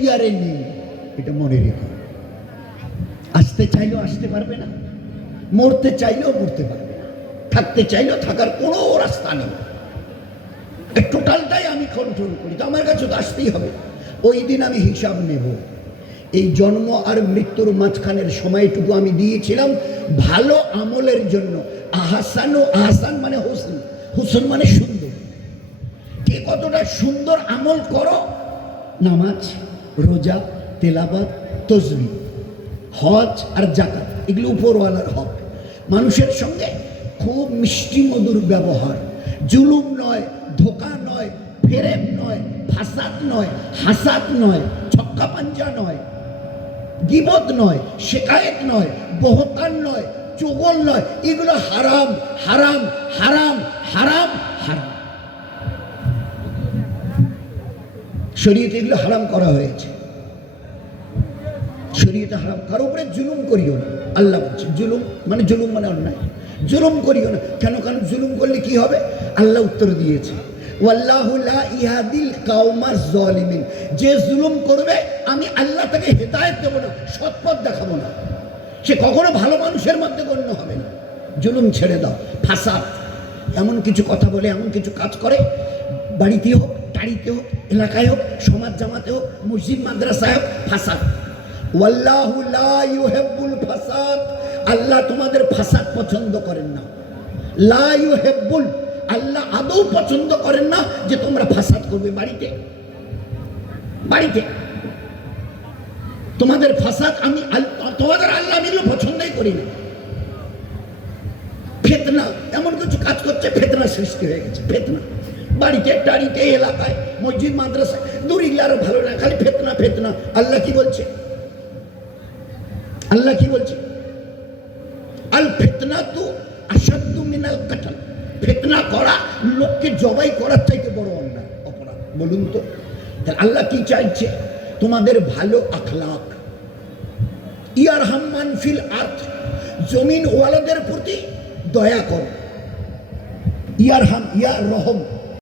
এখতিয়ারে নেই, এটা মনে রেখো। আসতে চাইলেও আসতে পারবে না, মরতে চাইলেও মরতে পারবে না, থাকতে চাইলেও থাকার কোনো রাস্তা নেই। টোটালটাই আমি কন্ট্রোল করি, তো আমার কাছে তো আসতেই হবে। ওই দিন আমি হিসাব নেব। এই জন্ম আর মৃত্যুর মাঝখানের সময়টুকু আমি দিয়েছিলাম ভালো আমলের জন্য। আহসান ও আহসান মানে হোসেন, হোসেন মানে সুন্দর। কে কতটা সুন্দর আমল করো, নামাজ, রোজা, তেলাওয়াত, তাসবিহ, হজ আর যাকাত, এগুলো উপরওয়ালার হক। মানুষের সঙ্গে খুব মিষ্টি মধুর ব্যবহার, জুলুম নয়, ধোকা নয়, ফেরেব নয়, ফাসাদ নয়, হাসাদ নয়, ছক্কা পাঞ্জা নয়, গীবত নয়, শিকায়েত নয়, বহতান নয়, চুগল নয়, এগুলো হারাম হারাম হারাম হারাম হারাম। শরীয়তে এগুলো হারাম করা হয়েছে, শরীয়তে হারাম। কারো উপরে জুলুম করিও না, আল্লাহ বলছে। জুলুম মানে অন্যায়, জুলুম করিও না। কেন? কারণ জুলুম করলে কি হবে? আল্লাহ উত্তর দিয়েছে, ওয়াল্লাহু লা ইয়াহদিল কাওমাজ জালিমিন। যে জুলুম করবে আমি আল্লাহ তাকে হেদায়েত দেব না, সৎপথ দেখাবো না, সে কখনো ভালো মানুষের মধ্যে গণ্য হবে না। জুলুম ছেড়ে দাও। ফাসাদ, এমন কিছু কথা বলে, এমন কিছু কাজ করে, বাড়িতে হোক, টাড়িতে হোক, এলাকায় হোক, সমাজ জামাতে হোক, মসজিদ মাদ্রাসায় হোক, ফাসাদ। ওয়াল্লাহু লা ইউহিব্বুল ফাসাদ, আল্লাহ তোমাদের ফাসাদ পছন্দ করেন না। লা ইউহিব্বুল, আল্লাহ আদৌ পছন্দ করেন না যে তোমরা ফাসাদ করবে বাড়িতে। বাড়িতে তোমাদের ফাসাদ আমি তোমাদের আল্লাহ মিলে পছন্দই করি না। ফিতনা, এমন কিছু কাজ করছে, ফিতনা সৃষ্টি হয়ে গেছে। ফিতনা বাড়িতে, টাড়িতে, এলাকায়, মসজিদ মাদ্রাসায়, দূর এগুলো আরো ভালো না, খালি ফিতনা ফিতনা। আল্লাহ কি বলছে? আল্লাহ কি বলছে? আল ফিতনাতু আশাদ্দু মিনাল কতল। ফিতনা করা, লোককে জবাই করার চাইতে বড় অন্যায়, অপরাধ। বলুন তো আল্লাহ কি চাইছে? তোমাদের ভালো আখলাক। ইয়ারহাম মান ফিল আরদ, জমিন ওয়ালাদের প্রতি দয়া করো। ইয়ারহাম, ইয়া রহম,